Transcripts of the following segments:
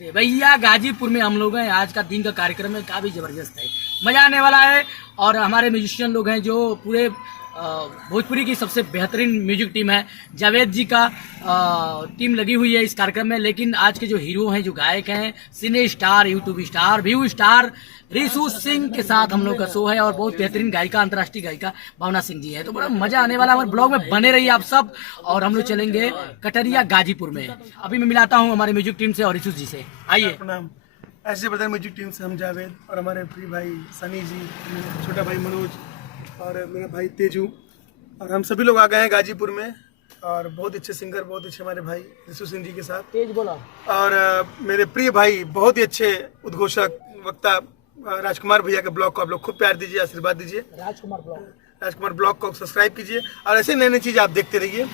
भैया गाजीपुर में हम लोग हैं। आज का दिन का कार्यक्रम है, काफ़ी ज़बरदस्त है, मज़ा आने वाला है। और हमारे म्यूजिशियन लोग हैं जो पूरे भोजपुरी की सबसे बेहतरीन म्यूजिक टीम है, जावेद जी का टीम लगी हुई है इस कार्यक्रम में। लेकिन आज के जो हीरो हैं, जो गायक हैं, सिने star, YouTube star, view star Rishu Singh के साथ हम लोग का शो है। और बहुत बेहतरीन गायिका, अंतर्राष्ट्रीय गायिका भावना सिंह जी है। तो बड़ा मजा आने वाला है। हमारे ब्लॉग में बने रहिए आप सब। और हम लोग चलेंगे कटरिया गाजीपुर में। अभी मैं मिलाता हूँ हमारे म्यूजिक टीम से और रिशु जी से। आइए। प्रणाम। ऐसे बता म्यूजिक टीम से हम जावेद और हमारे प्रिय भाई सनी जी, छोटा भाई मनोज और मेरा भाई तेजू, और हम सभी लोग आ गए हैं गाजीपुर में। और बहुत अच्छे सिंगर, बहुत अच्छे हमारे भाई रिशु सिंह जी के साथ। तेज बोला। और मेरे प्रिय भाई, बहुत ही अच्छे उद्घोषक वक्ता राजकुमार भैया के ब्लॉग को आप लोग खूब प्यार दीजिए, आशीर्वाद दीजिए। राजकुमार ब्लॉग को सब्सक्राइब कीजिए और ऐसे नई नई चीज़ आप देखते रहिए।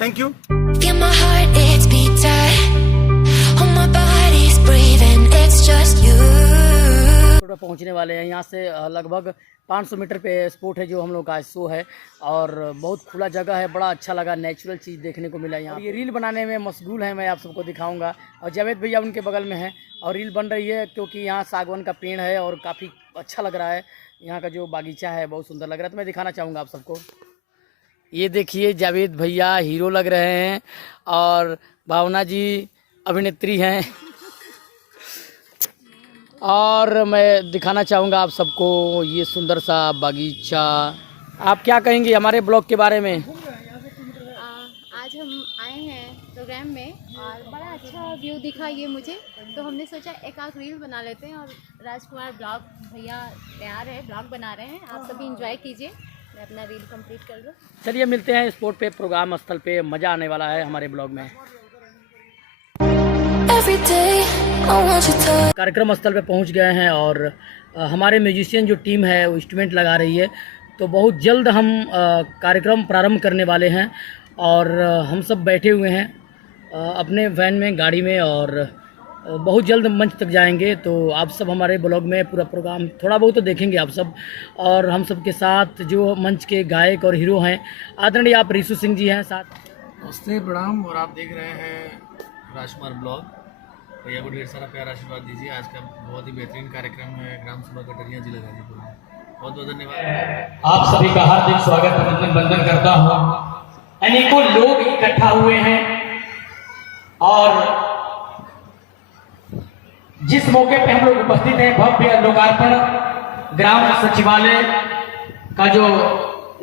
Thank you. पहुंचने वाले हैं। यहाँ से लगभग 500 मीटर पे स्पॉट है जो हम लोग का शो है। और बहुत खुला जगह है, बड़ा अच्छा लगा, नेचुरल चीज़ देखने को मिला यहाँ। ये रील बनाने में मशगूल है, मैं आप सबको दिखाऊंगा। और जावेद भैया उनके बगल में है और रील बन रही है, क्योंकि यहाँ सागवान का पेड़ है और काफ़ी अच्छा लग रहा है। यहाँ का जो बागीचा है बहुत सुंदर लग रहा है, तो मैं दिखाना चाहूँगा आप सबको। ये देखिए, जावेद भैया हीरो लग रहे हैं और भावना जी अभिनेत्री हैं। और मैं दिखाना चाहूँगा आप सबको ये सुंदर सा बागीचा। आप क्या कहेंगे हमारे ब्लॉग के बारे में? आज हम आए हैं प्रोग्राम में और बड़ा अच्छा व्यू दिखा ये मुझे, तो हमने सोचा एक आध रील बना लेते हैं। और राजकुमार ब्लॉग भैया तैयार है, ब्लॉग बना रहे हैं, आप सभी एंजॉय कीजिए। मैं अपना रील कंप्लीट कर लूँ। चलिए मिलते हैं स्पॉट पे, प्रोग्राम स्थल पे। मज़ा आने वाला है हमारे ब्लॉग में। कार्यक्रम स्थल पे पहुंच गए हैं और हमारे म्यूजिशियन जो टीम है वो इंस्ट्रूमेंट लगा रही है। तो बहुत जल्द हम कार्यक्रम प्रारंभ करने वाले हैं। और हम सब बैठे हुए हैं अपने वैन में, गाड़ी में, और बहुत जल्द मंच तक जाएंगे। तो आप सब हमारे ब्लॉग में पूरा प्रोग्राम थोड़ा बहुत तो देखेंगे आप सब। और हम सब के साथ जो मंच के गायक और हीरो हैं, आदरणीय आप रिशु सिंह जी हैं साथ। नमस्ते, प्रणाम। और आप देख रहे हैं राजकुमार ब्लॉग। भैया को ढेर सारा प्यार आशीर्वाद दीजिए। आज का बहुत ही बेहतरीन कार्यक्रम है ग्राम सभा कटरिया, जिला गाजीपुर में। बहुत बहुत धन्यवाद। आप सभी का हार्दिक स्वागत अभिनंदन वंदन करता हूँ। अनेकों लोग इकट्ठा हुए हैं और जिस मौके पे हम लोग उपस्थित हैं, भव्य लोकार्पण ग्राम सचिवालय का जो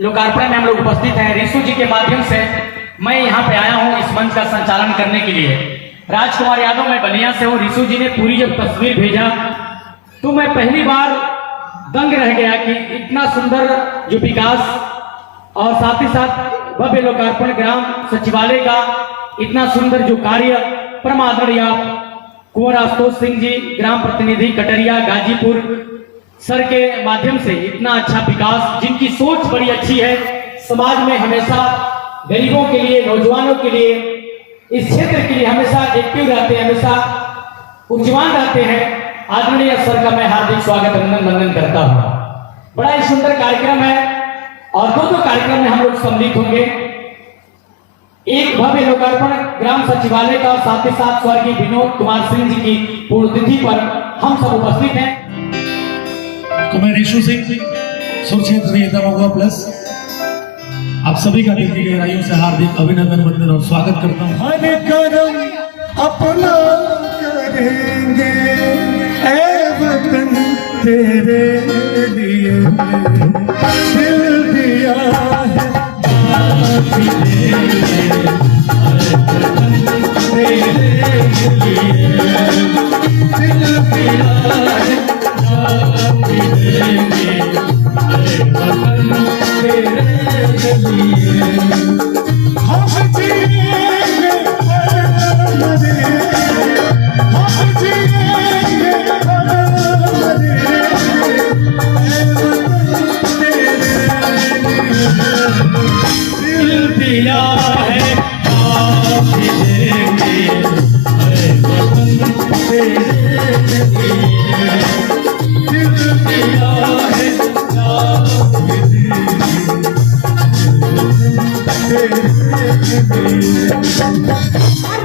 लोकार्पण में हम लोग उपस्थित हैं, रिशु जी के माध्यम से मैं यहाँ पे आया हूँ इस मंच का संचालन करने के लिए। राजकुमार यादव, मैं बलिया से हूँ। रिशु जी ने पूरी जब तस्वीर भेजा तो मैं पहली बार दंग रह गया कि इतना सुंदर जो विकास और साथ ही साथ भव्य लोकार्पण ग्राम सचिवालय का इतना सुंदर जो कार्य परम आदरणीय कुंवर आशुतोष सिंह जी, ग्राम प्रतिनिधि कटरिया गाजीपुर सर के माध्यम से इतना अच्छा विकास, जिनकी सोच बड़ी अच्छी है, समाज में हमेशा गरीबों के लिए, नौजवानों के लिए, इस क्षेत्र के लिए हमेशा एक्टिव रहते हैं, हमेशा ऊर्जवान रहते हैं। आदरणीय सर का मैं हार्दिक स्वागत अभिनंदन वंदन करता हूँ। बड़ा ही सुंदर कार्यक्रम है और दो कार्यक्रम में हम लोग सम्मिलित होंगे। एक भव्य लोकार्पण ग्राम सचिवालय का और साथ ही साथ स्वर्गीय विनोद कुमार सिंह जी की पुण्यतिथि पर हम सब उपस्थित हैं। तो मैं रिशु सिंह, सुरक्षेत्र नेता महुआ प्लस, आप सभी का दिल की गहराइयों से हार्दिक अभिनंदन वंदन और स्वागत करता हूँ। हर करम अपना करेंगे ऐ वतन तेरे लिए, दिल दिया है तेरे लिए, दिल दिया है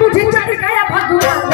मुझे चढ़ गया भगवान।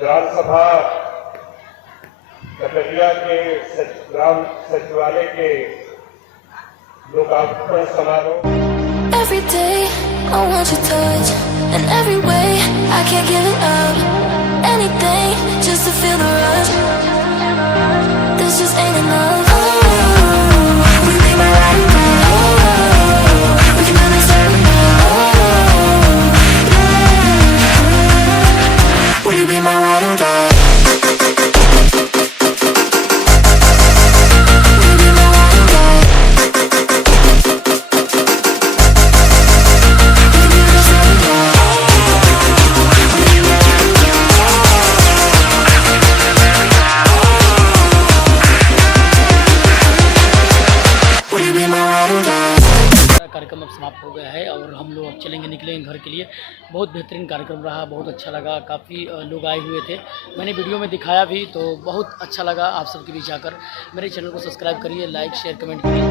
ग्राम सभा कटरिया के ग्राम सचिवालय के लोकार्पण समारोह। Every day I want your touch, and every way I can't give it up. Anything just to feel the rush. This just ain't enough. Oh, will you be my ride or die? Oh, we can do this every night. Oh, yeah. Will you be my ride or die? कार्यक्रम अब समाप्त हो गया है और हम लोग अब निकलेंगे घर के लिए। बहुत बेहतरीन कार्यक्रम रहा, बहुत अच्छा लगा, काफ़ी लोग आए हुए थे। मैंने वीडियो में दिखाया भी तो बहुत अच्छा लगा आप सबके बीच आकर। मेरे चैनल को सब्सक्राइब करिए, लाइक शेयर कमेंट करिए।